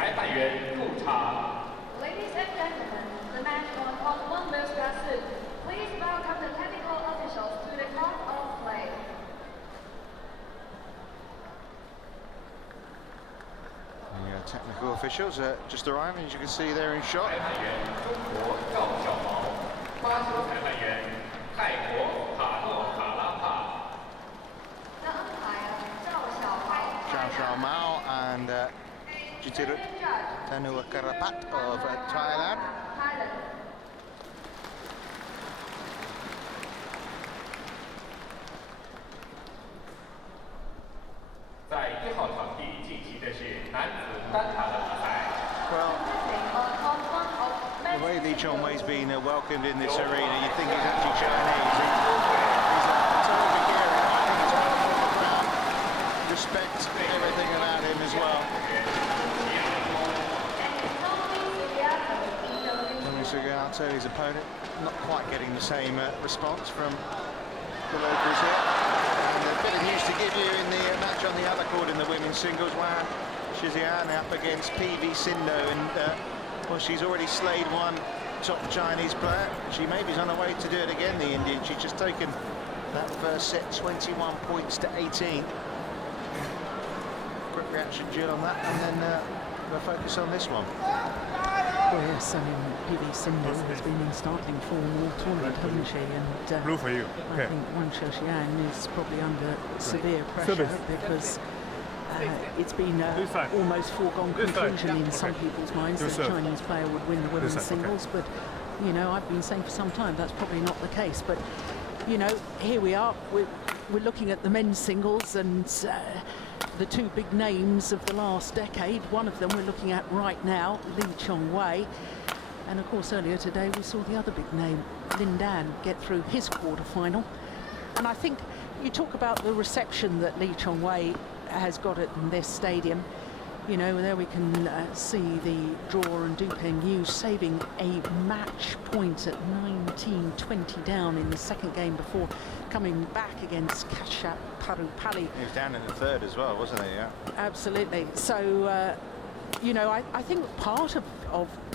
Ladies and gentlemen, the match on Hong Kong Mills Pursuit. Please welcome the technical officials to the court of play. The technical officials just arriving, as you can see there in shot. Mao and Jitirut Tanukarapat of Thailand. Well, the way Lee Chong Wei's been welcomed in this arena, you think he's actually Chinese. He's a totally Hungarian. I think he's got the crowd respect everything about him as well. Sugiarto, his opponent, not quite getting the same response from the locals here. And a bit of news to give you in the match on the other court in the women's singles. Wang up against PV Sindo, and well, she's already slayed one top Chinese player. She maybe is on her way to do it again, the Indian. She's just taken that first set 21 points to 18. Quick reaction, Jill, on that, and then we'll focus on this one. Well, yes, I mean, PV Sindo has been in starting form all tournament, hasn't she? And blue for you. Okay. I think Wang is probably under severe pressure because it's been almost foregone conclusion in some people's minds that a Chinese player would win the women's singles. But, you know, I've been saying for some time that's probably not the case. But, you know, here we are. We're looking at the men's singles and the two big names of the last decade. One of them we're looking at right now, Chong Wei. And of course earlier today we saw the other big name, Lin Dan, get through his quarter-final. And I think you talk about the reception that Chong Wei has got at this stadium. You know, there we can see the draw and Du Pengyu saving a match point at 19-20 down in the second game before coming back against Kashat Parupali. He was down in the third as well, wasn't he? Yeah. Absolutely. So, you know, I think part of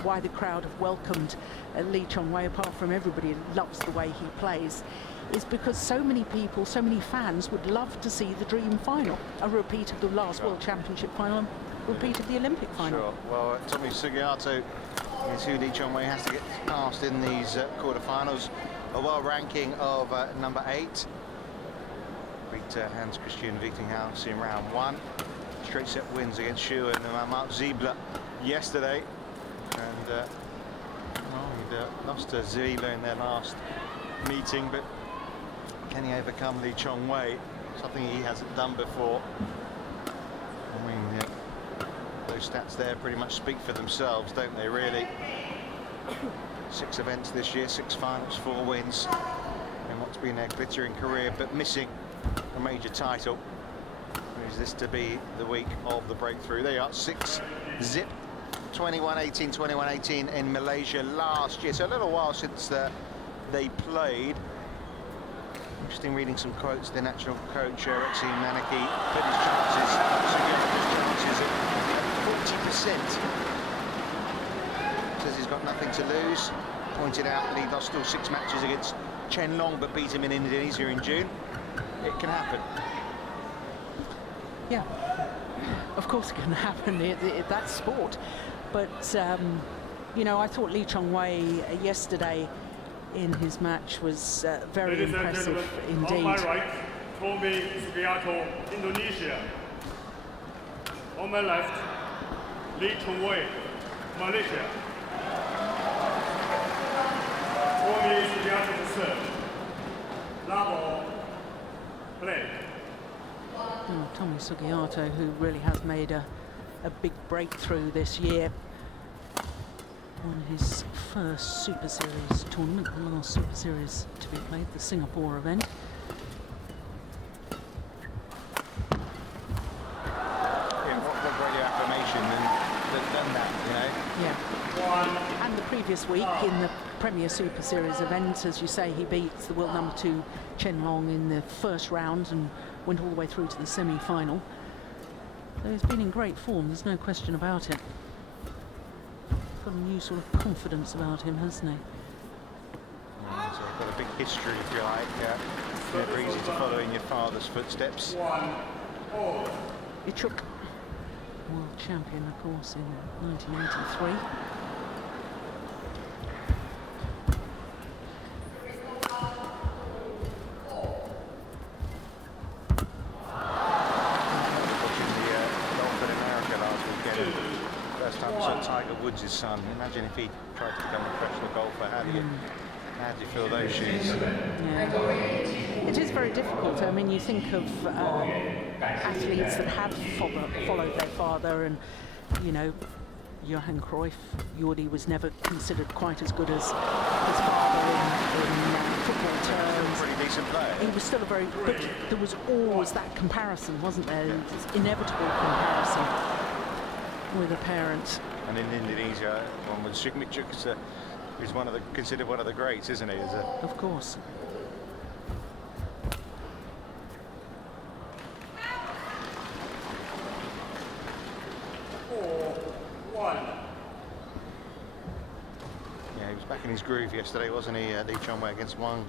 why the crowd have welcomed Chong Wei, apart from everybody who loves the way he plays, is because so many people, so many fans would love to see the dream final, a repeat of the last World Championship final, and repeat of the Olympic final. Sure. Well, Tommy Sugiarto is who Chong Wei has to get past in these quarterfinals. A world ranking of number 8. Beat Hans Christian Witinghouse in round 1. Straight set wins against Xu and Mark Ziebler yesterday. And well, he lost to Ziebler in their last meeting, but can he overcome Chong Wei? Something he hasn't done before. I mean, those stats there pretty much speak for themselves, don't they, really? 6 events this year, 6 finals, 4 wins in what's been a glittering career, but missing a major title. Is this to be the week of the breakthrough? They are 6-zip, 21-18, 21-18 in Malaysia last year. So a little while since they played. Interesting reading some quotes. The national coach, Rexy Manaki, put his chances at 40%. Says he's got nothing to lose. Pointed out he lost all 6 matches against Chen Long, but beat him in Indonesia in June. It can happen. Yeah, of course it can happen. That's sport. But, you know, I thought Chong Wei yesterday in his match was very impressive indeed. On my right, Chong Wei, Sugiarto, Indonesia. On my left, Chong Wei, Malaysia. Chong Wei, Sugiarto to serve. Level play. Oh, Tommy Sugiarto, who really has made a big breakthrough this year. Won his first Super Series tournament, the last Super Series to be played, the Singapore event. Yeah, what great affirmation than done that, you know? Yeah. And the previous week in the Premier Super Series event, as you say, he beat the world number 2 Chen Long in the first round and went all the way through to the semi-final. So he's been in great form, there's no question about it. got a new sort of confidence about him, hasn't he? Yeah, so he's got a big history, if you like. Never easy to follow in your father's footsteps. He took world champion, of course, in 1983. Woods' son. Imagine if he tried to become a professional golfer. How do you feel those shoes? Yeah. It is very difficult. I mean, you think of athletes that have followed their father, and you know, Johan Cruyff, Jordi was never considered quite as good as his father in football terms. Pretty decent player. He was still a very, but there was always that comparison, wasn't there? Yeah. This inevitable comparison with a parent. And in Indonesia, one with Sugiarto is considered one of the greats, isn't he? Of course. Yeah, he was back in his groove yesterday, wasn't he? Chong Wei against Wang.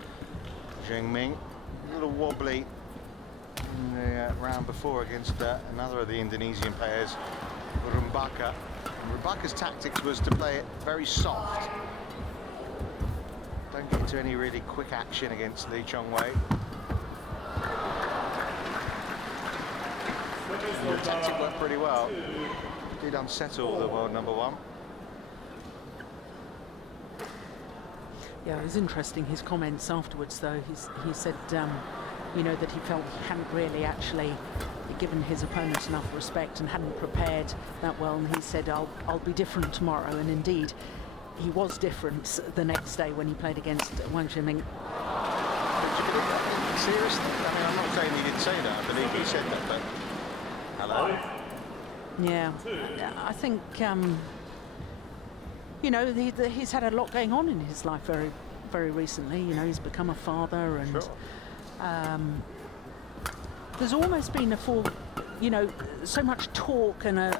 A little wobbly in the round before against another of the Indonesian players, Rumbaka. Rebecca's tactics was to play it very soft. Don't get into any really quick action against Chong Wei. The tactic worked pretty well. Did unsettle the world number one. Yeah, it was interesting, his comments afterwards, though. He said, you know, that he felt he hadn't really actually given his opponent enough respect and hadn't prepared that well, and he said, I'll be different tomorrow, and indeed he was different the next day when he played against Wang. Seriously? I mean, I'm not saying he didn't say that, I believe he said that, but hello? Yeah, I think you know, he's had a lot going on in his life very, very recently. You know, he's become a father, and sure. There's almost been you know, so much talk, and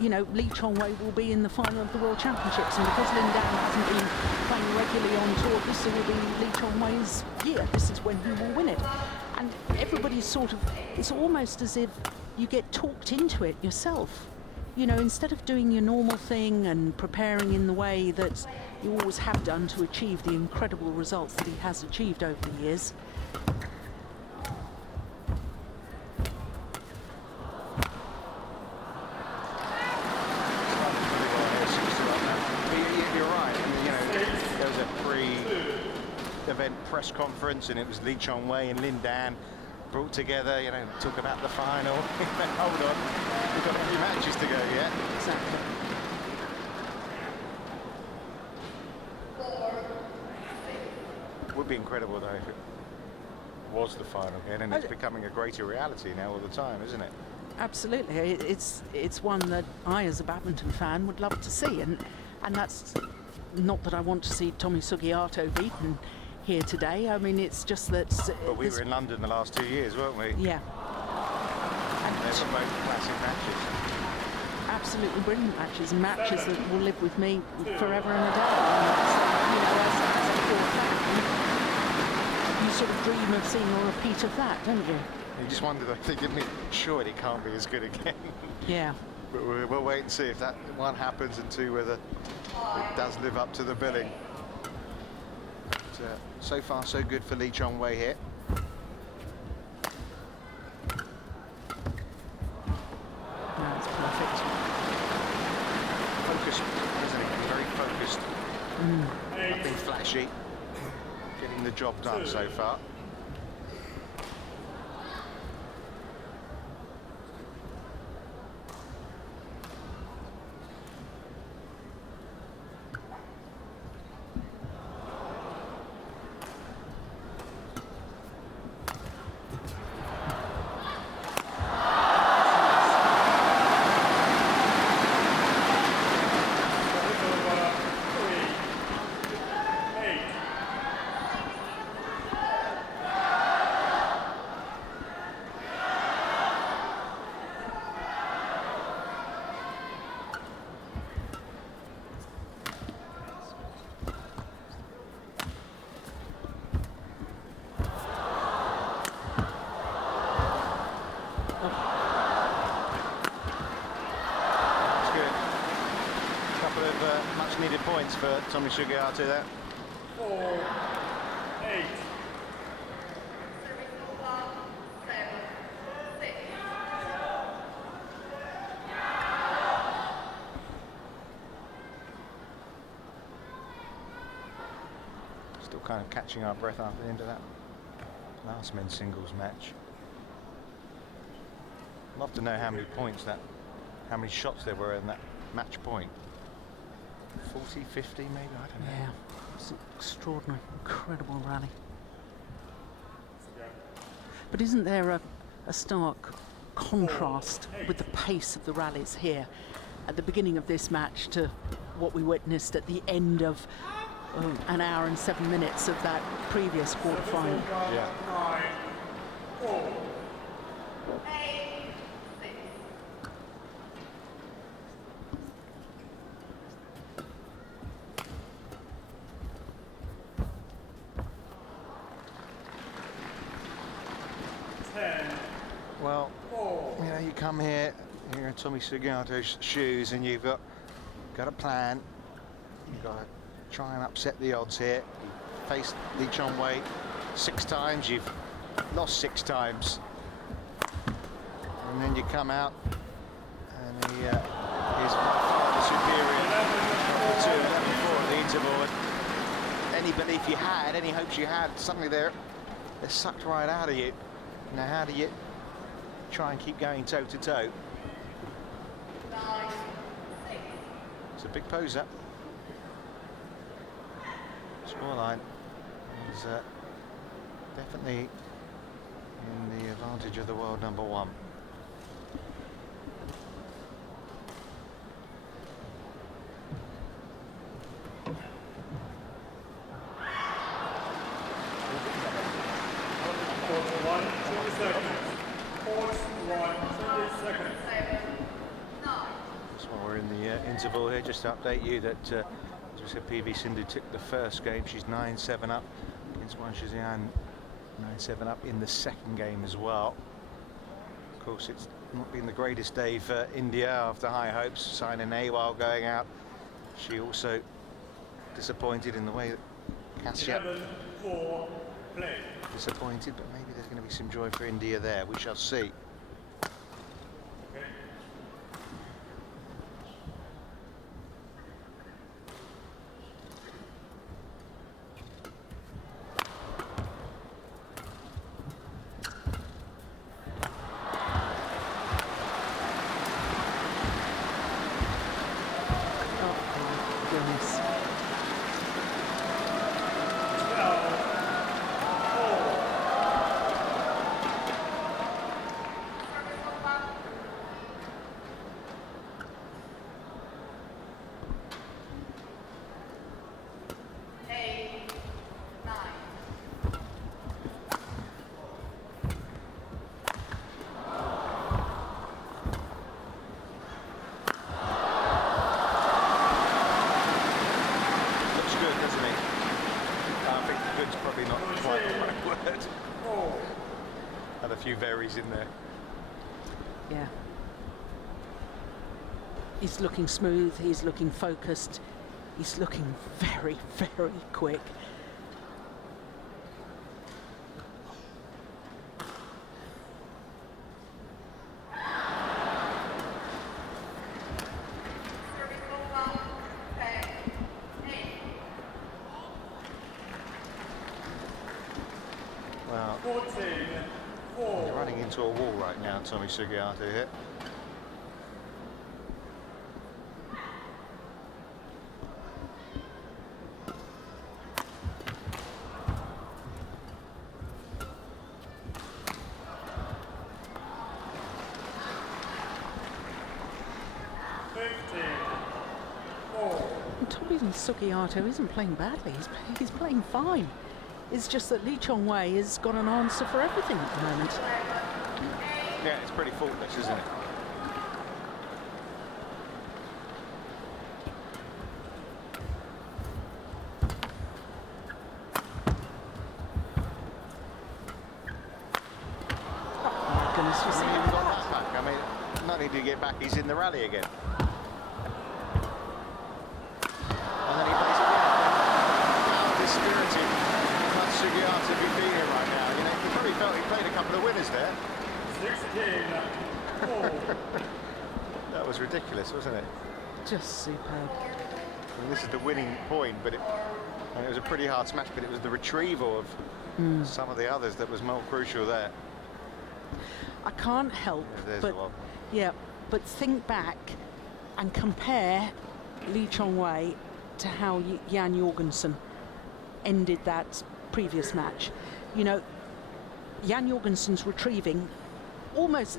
you know, Chong Wei will be in the final of the World Championships, and because Lin Dan hasn't been playing regularly on tour, this will be Chong Wei's year. This is when he will win it, and everybody's sort of, it's almost as if you get talked into it yourself. You know, instead of doing your normal thing and preparing in the way that you always have done to achieve the incredible results that he has achieved over the years. Event press conference, and it was Chong Wei and Lin Dan brought together, you know, talk about the final. Hold on, we've got a few matches to go yet. Exactly. Would be incredible though if it was the final again, and it's becoming a greater reality now all the time, isn't it? Absolutely, it's one that I, as a badminton fan, would love to see, and that's not that I want to see Tommy Sugiarto beaten here today. I mean, it's just that. But we were in London the last 2 years, weren't we? Yeah. And they were both classic matches. Absolutely brilliant matches, and matches that will live with me forever and a day. And that's, you know, as a core fan, you sort of dream of seeing a repeat of that, don't you? You just wonder, thinking, surely it can't be as good again. Yeah. But we'll wait and see if that one happens, and two, whether it does live up to the billing. But, so far, so good for Chong Wei here. That's perfect. Focused, isn't he? Very focused. Nothing flashy. Getting the job done so far. much needed points for Tommy Sugiarto there. 4-8. Still kind of catching our breath after the end of that last men's singles match. Love to know how many points how many shots there were in that match point. 40, 50 maybe, I don't know. Yeah, it's extraordinary, incredible rally. But isn't there a stark contrast with the pace of the rallies here at the beginning of this match to what we witnessed at the end of an hour and 7 minutes of that previous quarterfinal? Yeah. 9-4. 10. Well, you know, you come here, you're in Tommy Sugiarto's shoes, and you've got a plan. You've got to try and upset the odds here. You faced Chong Wei 6 times, you've lost 6 times. And then you come out, and he is by far the superior. 11-4 at the interval. And any belief you had, any hopes you had, suddenly they're sucked right out of you. Now, how do you try and keep going toe to toe? It's a big poser. Scoreline is definitely in the advantage of the world number 1. Interval here, just to update you that as we said, PV Sindhu took the first game. She's 9-7 up against Wang 9-7 up in the second game as well. Of course, it's not been the greatest day for India after high hopes. TianHe while going out, she also disappointed in the way that Kasia disappointed, but maybe there's going to be some joy for India there. We shall see. Varies in there. Yeah. He's looking smooth, he's looking focused, he's looking very, very quick. Well, you're running into a wall right now, Tommy Sugiarto here. Tommy Sugiarto isn't playing badly, he's playing fine. It's just that Chong Wei has got an answer for everything at the moment. Yeah, it's pretty faultless, isn't it? Oh my goodness, you see He even got that back. I mean, not only did he get back, he's in the rally again. the winners there. 16-4. That was ridiculous, wasn't it? Just superb. I mean, this is the winning point, but it was a pretty hard smash, but it was the retrieval of some of the others that was more crucial there. I can't help There's but the one. yeah, but think back and compare Chong Wei to how Jan Jorgensen ended that previous match. You know, Jan Jorgensen's retrieving almost,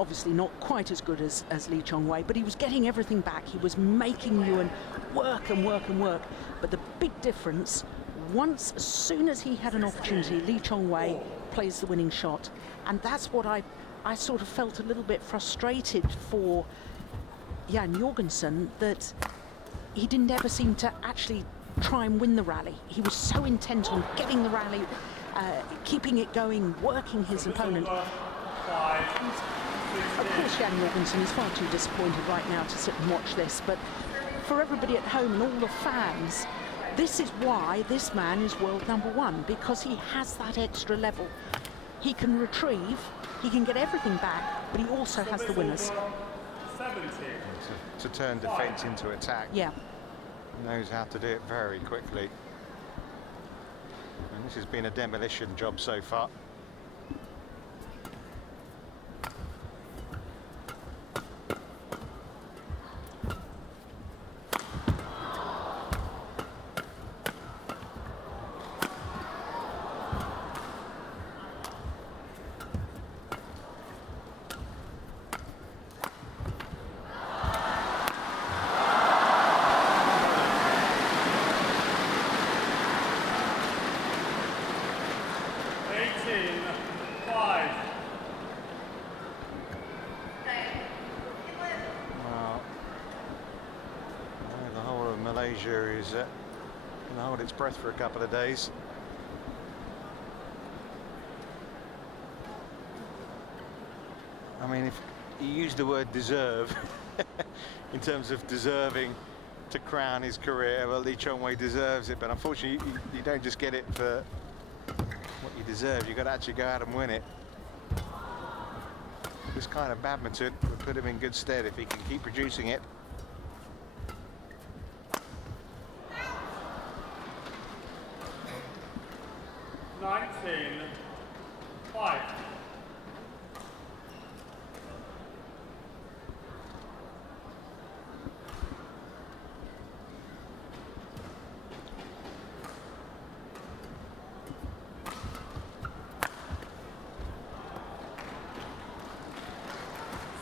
obviously not quite as good as Chong Wei, but he was getting everything back. He was making Yuan work and work and work. But the big difference, as soon as he had an opportunity, Chong Wei plays the winning shot. And that's what I sort of felt a little bit frustrated for Jan Jorgensen, that he didn't ever seem to actually try and win the rally. He was so intent on getting the rally, keeping it going, working his opponent. Of course, Jan Jorgensen is far too disappointed right now to sit and watch this, but for everybody at home and all the fans, this is why this man is world #1, because he has that extra level. He can retrieve, he can get everything back, but he also has the winners. To turn defence into attack. Yeah. Knows how to do it very quickly. And this has been a demolition job so far. Malaysia is going to hold its breath for a couple of days. I mean, if you use the word deserve in terms of deserving to crown his career, well, Chong Wei deserves it, but unfortunately you don't just get it for what you deserve, you've got to actually go out and win it. This kind of badminton would put him in good stead if he can keep producing it.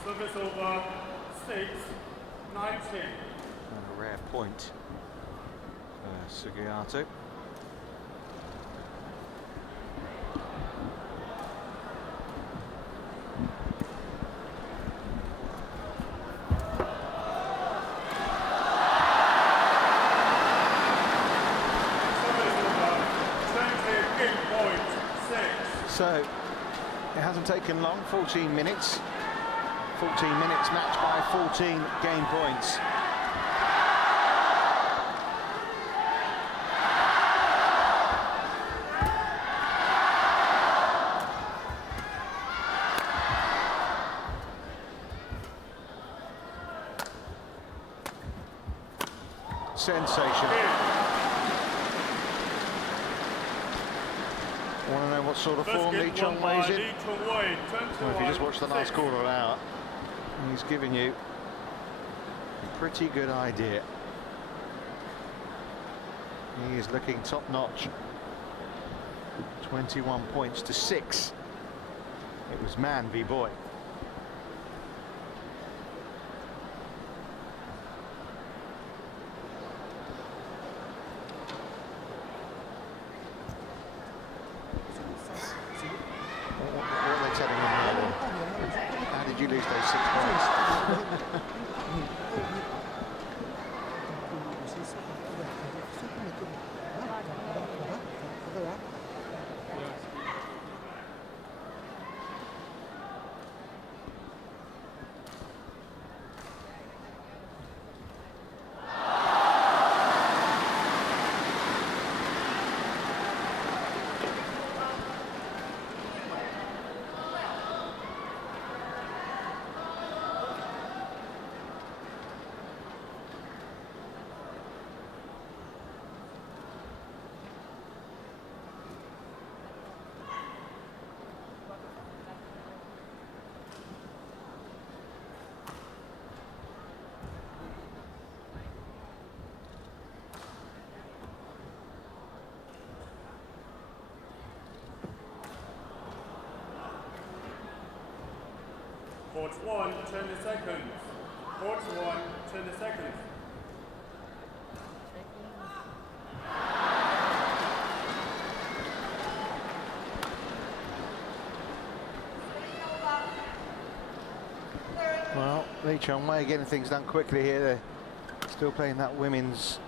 Service over 6-19. A rare point for Sugiarto. So it hasn't taken long, 14 minutes. 14 minutes match by 14 game points. Sensation. Want to know what sort of form Chong Wei is in? Well, if you just watch the last quarter of an hour, he's given you a pretty good idea. He is looking top-notch. 21 points to 6. It was man v boy. What are they telling him now? How did you lose those 6 points? 1, 20 seconds. Court 1, 20 seconds. Well, Chong Wei getting things done quickly here. They're still playing that women's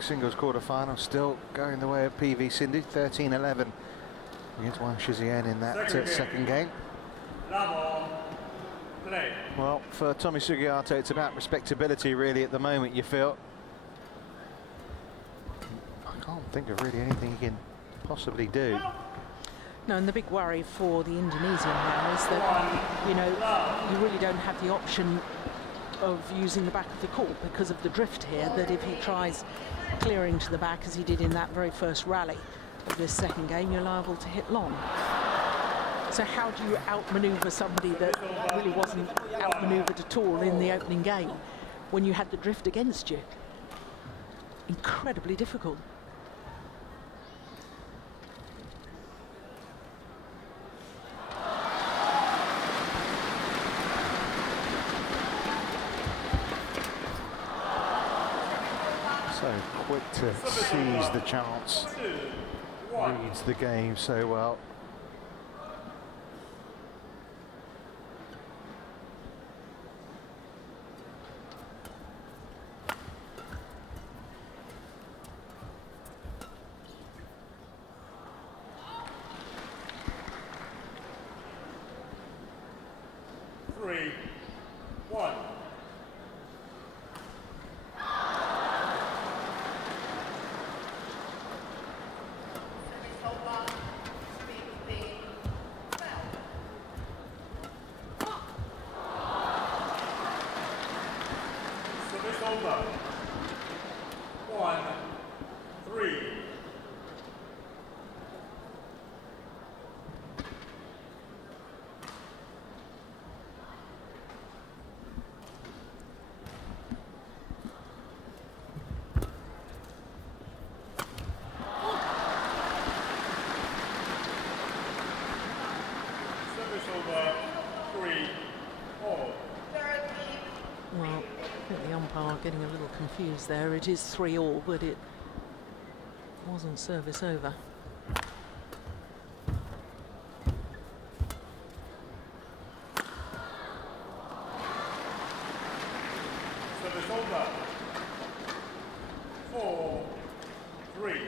singles quarter-final, still going the way of PV Sindhu, 13-11 against Wang in that second game. Play. Well, for Tommy Sugiarto, it's about respectability really at the moment, you feel. I can't think of really anything he can possibly do. No, and the big worry for the Indonesian now is that, you know, you really don't have the option of using the back of the court because of the drift here, that if he tries clearing to the back as he did in that very first rally of this second game, you're liable to hit long. So how do you outmaneuver somebody that really wasn't outmaneuvered at all in the opening game when you had the drift against you? Incredibly difficult. So quick to seize the chance, reads the game so well. Well, I think the umpire getting a little confused there. It is 3-all, but it wasn't service over. Service over. 4-3.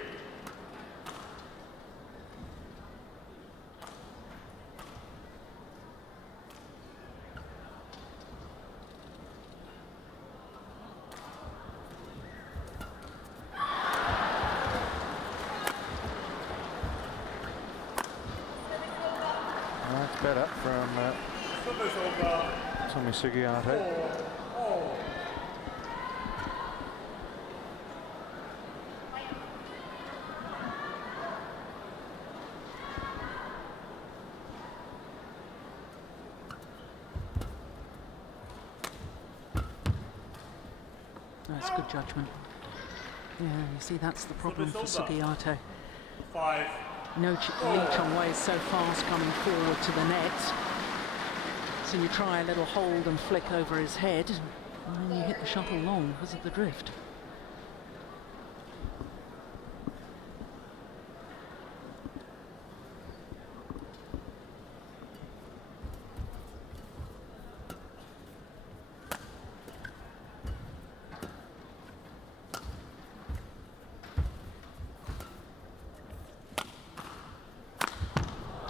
That's better from Tommy Sugiarto. That's good judgment. Yeah, you see, that's the problem for Sugiarto. 5. No, Lee Chong Wei is so fast coming forward to the net. So you try a little hold and flick over his head, and then you hit the shuttle long because of the drift.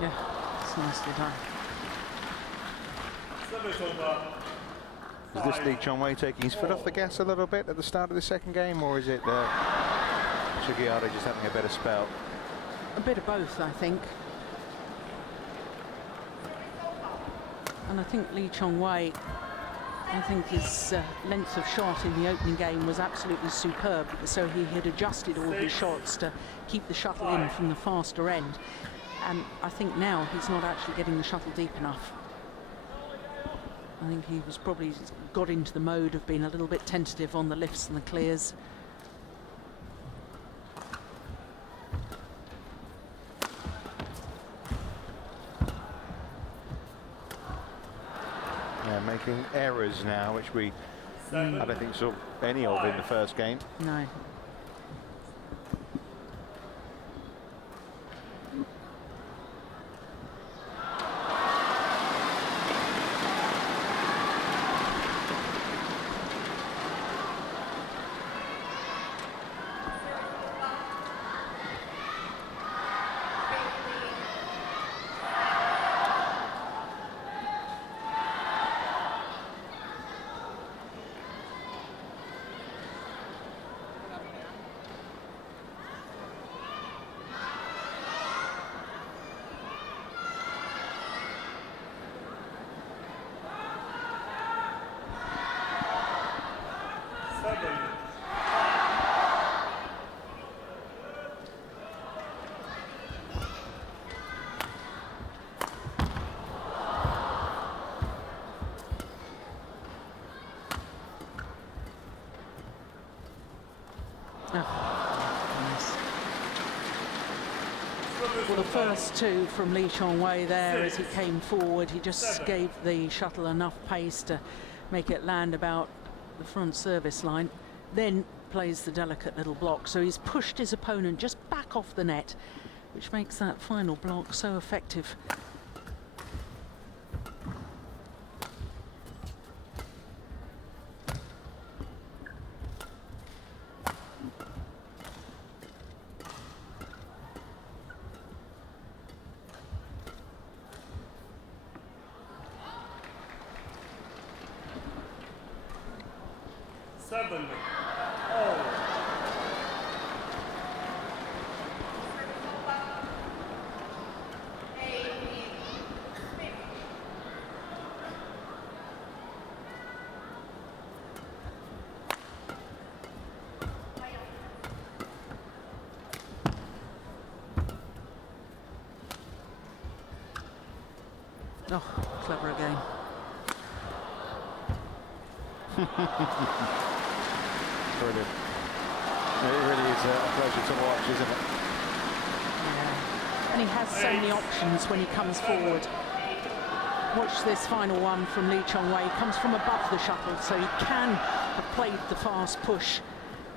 Yeah, it's nicely done. Is this Lee Chong Wei taking his foot off the gas a little bit at the start of the second game, or is it Sugiarto just having a better spell? A bit of both, I think. And I think Lee Chong Wei, I think his length of shot in the opening game was absolutely superb, so he had adjusted all his shots to keep the shuttle in from the faster end. And I think now he's not actually getting the shuttle deep enough. I think he was probably got into the mode of being a little bit tentative on the lifts and the clears. making errors now, which I don't think saw any of in the first game. No. Well, the first two from Chong Wei there, as he came forward, he just gave the shuttle enough pace to make it land about the front service line, then plays the delicate little block. So he's pushed his opponent just back off the net, which makes that final block so effective. Oh, clever again. Brilliant. It really is a pleasure to watch, isn't it? Yeah. And he has so many options when he comes forward. Watch this final one from Chong Wei. He comes from above the shuttle, so he can have played the fast push,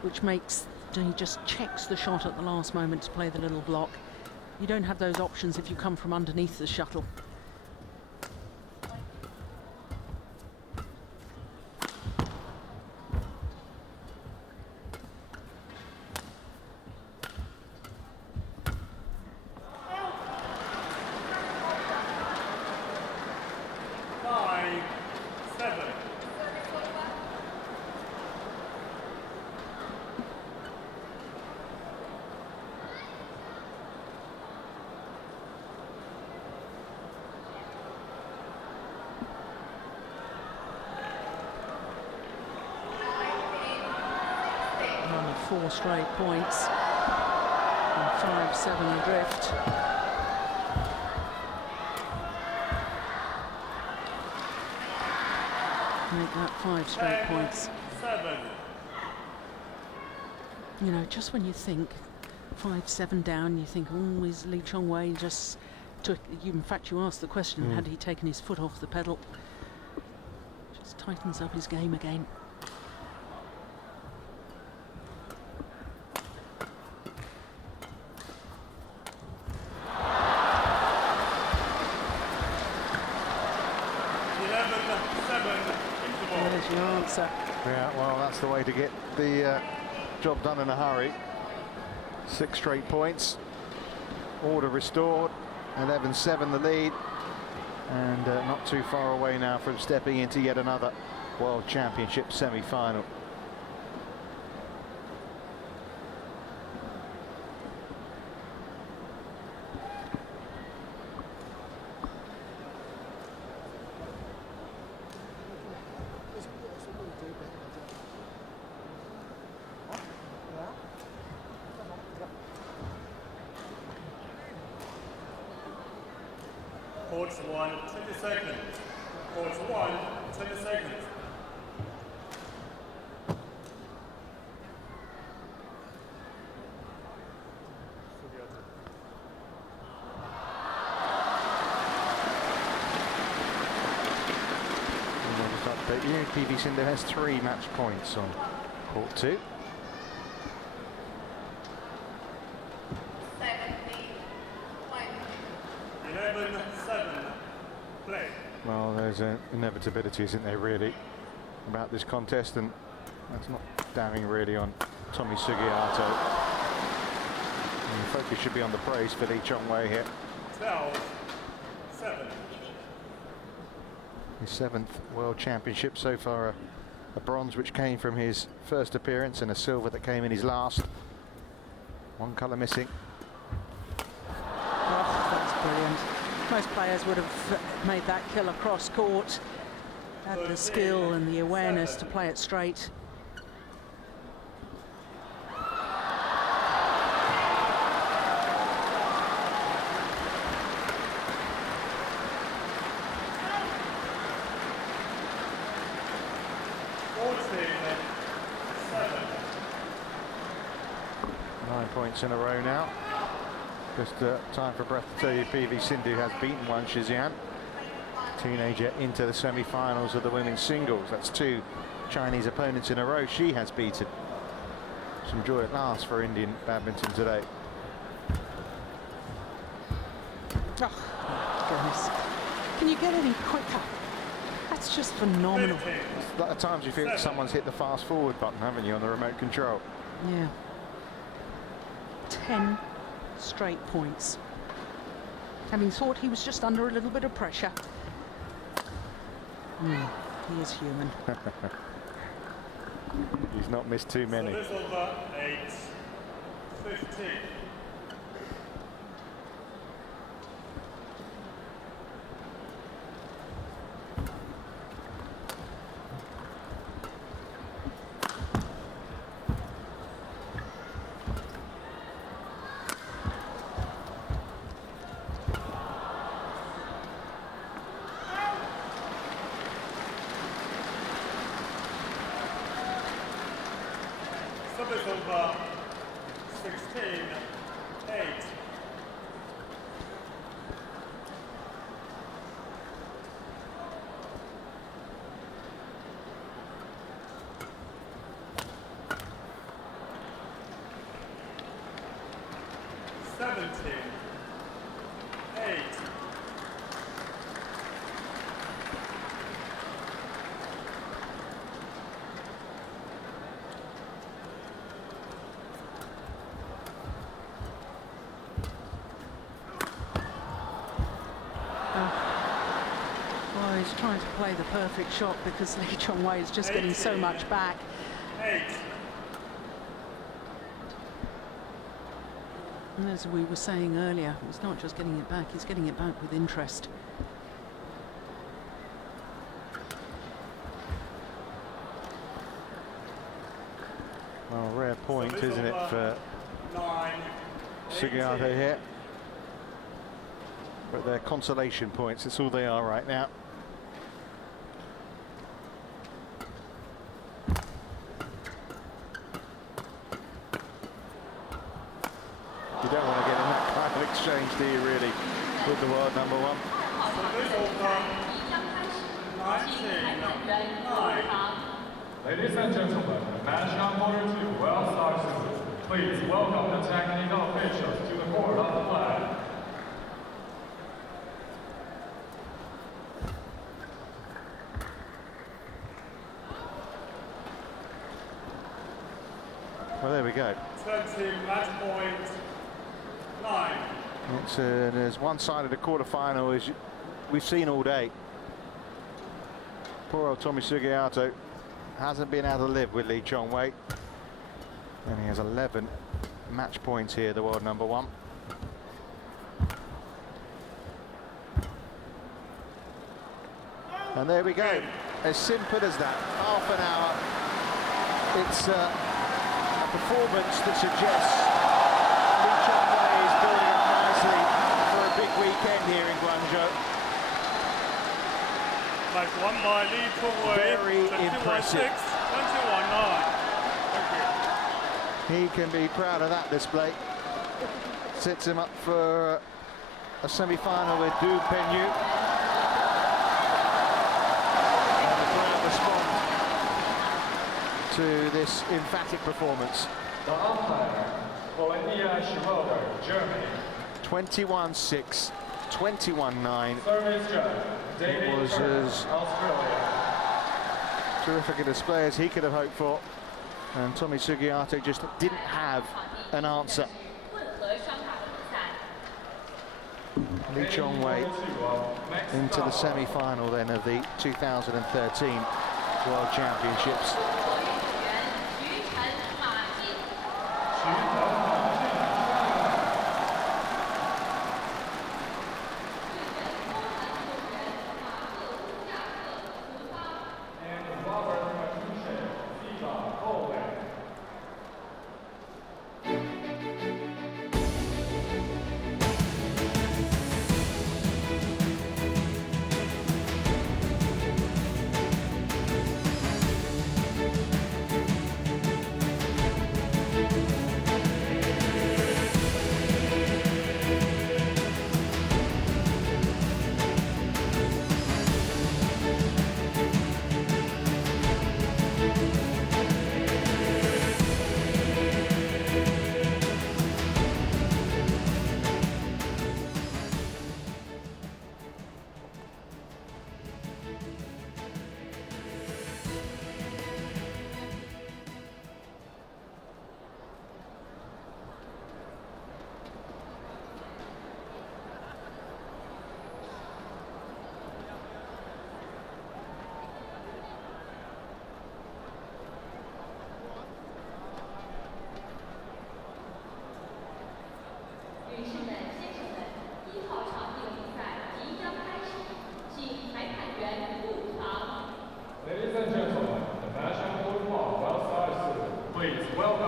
which makes he just checks the shot at the last moment to play the little block. You don't have those options if you come from underneath the shuttle. Only 4 straight points and 5-7 adrift. Make that 5 straight points. 7. You know, just when you think 5-7 down, you think, oh, is Chong Wei just took? In fact, you asked the question: had he taken his foot off the pedal? Just tightens up his game again. There's your answer. Yeah, well, that's the way to get the job done in a hurry. 6 straight points. Order restored. 11-7 the lead. And not too far away now from stepping into yet another World Championship semi-final. Court 1, 20 seconds. Court 1, 20 seconds. Sindhu has 3 match points on court 2. Well, there's an inevitability, isn't there, really, about this contest, and that's not damning really on Tommy Sugiarto. And the focus should be on the praise for Chong Wei here. 12-7. His 7th World Championship so far, a bronze which came from his first appearance and a silver that came in his last. 1 colour missing. Oh, that's brilliant. Most players would have made that kill across court. Had the skill and the awareness to play it straight. In a row now. Just time for breath to tell you, PV Sindhu has beaten Wang teenager, into the semi-finals of the women's singles. That's 2 Chinese opponents in a row she has beaten. Some joy at last for Indian badminton today. Oh, my goodness. Can you get any quicker? That's just phenomenal. At times you feel like someone's hit the fast forward button, haven't you, on the remote control? Yeah. 10 straight points. Having thought he was just under a little bit of pressure. He is human. He's not missed too many. So this over 8-15. Service over 16-8. He's trying to play the perfect shot because Chong Wei is just getting so much back. 8. And as we were saying earlier, he's not just getting it back, he's getting it back with interest. Well, a rare point, isn't it, for 9. Sugiarto here? But they're consolation points, it's all they are right now. You don't want to get in that kind of exchange, do you, really, with the world number 1? Ladies and gentlemen, match number 2 will start soon. Please welcome the technical officials to the court of the flag. Well, there we go. 20 match point 9. It's as one-sided a quarter-final as we've seen all day. Poor old Tommy Sugiarto hasn't been able to live with Chong Wei. And he has 11 match points here, the world number 1. And there we go. As simple as that. Half an hour. It's a performance that suggests Chong Wei is building up nicely for a big weekend here in Guangzhou. Match won by Chong Wei. Very impressive. 21-9. He can be proud of that display. Sets him up for a semi-final with Du Penyu. And the crowd responds to this emphatic performance. The umpire, Volunteer Schroeder, Germany. 21-6, 21-9. Service judge, It David was Turner, as Australia. terrific a display as he could have hoped for. And Tommy Sugiarto just didn't have an answer. Lee Chong Wei into the semi-final then of the 2013 World Championships.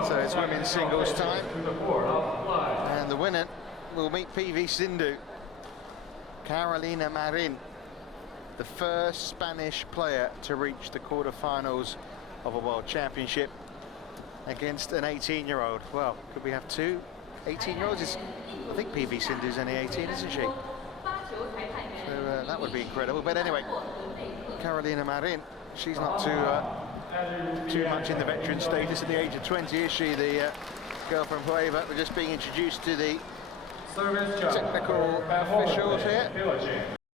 So it's women's singles time, and the winner will meet PV Sindhu, Carolina Marin, the first Spanish player to reach the quarterfinals of a World Championship against an 18-year-old. Well, could we have two 18-year-olds? I think PV Sindhu's only 18, isn't she? So that would be incredible. But anyway, Carolina Marin, she's not too much in the veteran status at the age of 20, is she? The girl from Hueva. We're just being introduced to the technical officials here.